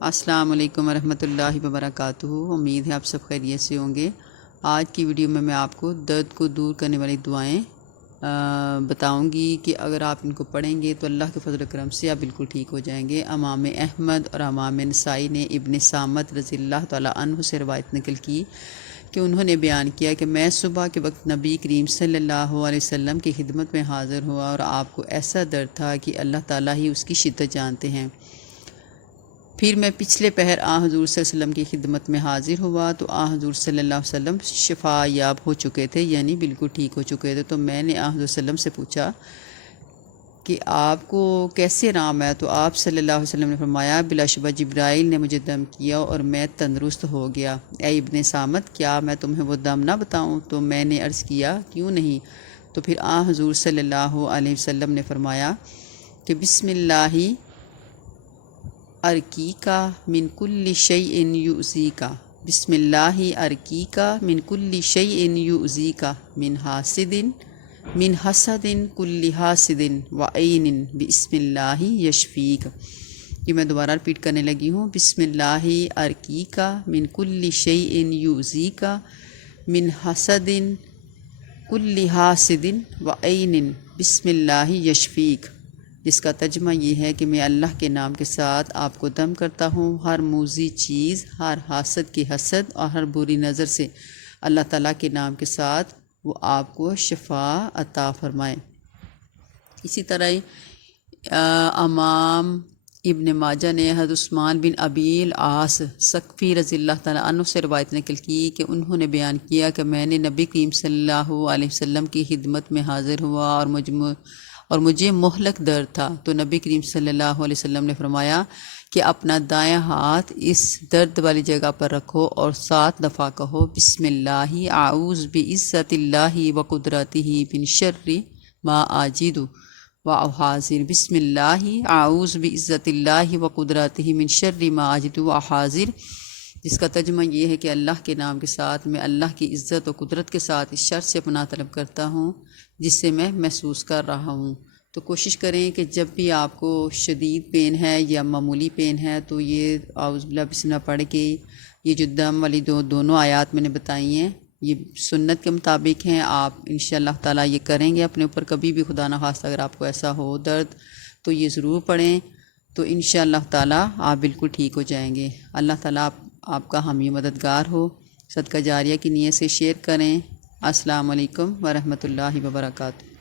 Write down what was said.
السلام علیکم ورحمۃ اللہ وبرکاتہ۔ امید ہے آپ سب خیریت سے ہوں گے۔ آج کی ویڈیو میں آپ کو درد کو دور کرنے والی دعائیں بتاؤں گی کہ اگر آپ ان کو پڑھیں گے تو اللہ کے فضل و کرم سے آپ بالکل ٹھیک ہو جائیں گے۔ امام احمد اور امام نسائی نے ابن سامت رضی اللہ تعالیٰ عنہ سے روایت نقل کی کہ انہوں نے بیان کیا کہ میں صبح کے وقت نبی کریم صلی اللہ علیہ وسلم کی خدمت میں حاضر ہوا اور آپ کو ایسا درد تھا کہ اللہ تعالیٰ ہی اس کی شدت جانتے ہیں۔ پھر میں پچھلے پہر حضور صلی اللہ علیہ وسلم کی خدمت میں حاضر ہوا تو حضور صلی اللہ علیہ وسلم شفا یاب ہو چکے تھے، یعنی بالکل ٹھیک ہو چکے تھے۔ تو میں نے حضور صلی اللہ علیہ وسلم سے پوچھا کہ آپ کو کیسے آرام ہے؟ تو آپ صلی اللہ علیہ وسلم نے فرمایا، بلا شبہ جبرائیل نے مجھے دم کیا اور میں تندرست ہو گیا۔ اے ابن سامت، کیا میں تمہیں وہ دم نہ بتاؤں؟ تو میں نے عرض کیا، کیوں نہیں؟ تو پھر حضور صلی اللہ علیہ وسلم نے فرمایا کہ بسم اللہ ارقیکا من کل شیء یؤذیکا، بسم اللہ ارقیکا من کل شیء یؤذیکا، من حسد کل حاسد وعین بسم اللہ یشفیک۔ یہ میں دوبارہ ریپیٹ کرنے لگی ہوں، بسم اللہ ارقیکا من کل شیء یؤذیکا، من حسد کل حاسد وعین بسم اللہ یشفیک، جس کا ترجمہ یہ ہے کہ میں اللہ کے نام کے ساتھ آپ کو دم کرتا ہوں، ہر موذی چیز، ہر حاسد کی حسد اور ہر بری نظر سے اللہ تعالیٰ کے نام کے ساتھ وہ آپ کو شفا عطا فرمائے۔ اسی طرح امام ابن ماجہ نے حضرت عثمان بن ابی العاص ثقفی رضی اللہ تعالیٰ عنہ سے روایت نقل کی کہ انہوں نے بیان کیا کہ میں نے نبی کریم صلی اللہ علیہ وسلم کی خدمت میں حاضر ہوا اور مجھے مہلک درد تھا، تو نبی کریم صلی اللہ علیہ وسلم نے فرمایا کہ اپنا دائیں ہاتھ اس درد والی جگہ پر رکھو اور 7 دفعہ کہو، بسم اللہ اعوذ بعزت اللہ و قدرتہ من شر ما اجد و احاذر، بسم اللہ اعوذ بعزت اللہ و قدرتہ من شر ما اجد و احاذر، جس کا ترجمہ یہ ہے کہ اللہ کے نام کے ساتھ میں اللہ کی عزت و قدرت کے ساتھ اس شر سے پناہ طلب کرتا ہوں جس سے میں محسوس کر رہا ہوں۔ تو کوشش کریں کہ جب بھی آپ کو شدید پین ہے یا معمولی پین ہے تو یہ اعوذ باللہ بسم اللہ پڑھ کے یہ جو دم والی دونوں آیات میں نے بتائی ہیں یہ سنت کے مطابق ہیں، آپ انشاءاللہ تعالیٰ یہ کریں گے اپنے اوپر۔ کبھی بھی خدا نہ خواستہ اگر آپ کو ایسا ہو درد تو یہ ضرور پڑھیں، تو انشاءاللہ تعالیٰ آپ بالکل ٹھیک ہو جائیں گے۔ اللہ تعالیٰ آپ کا حامی مددگار ہو۔ صدقہ جاریہ کی نیت سے شیئر کریں۔ السلام علیکم ورحمۃ اللہ وبرکاتہ۔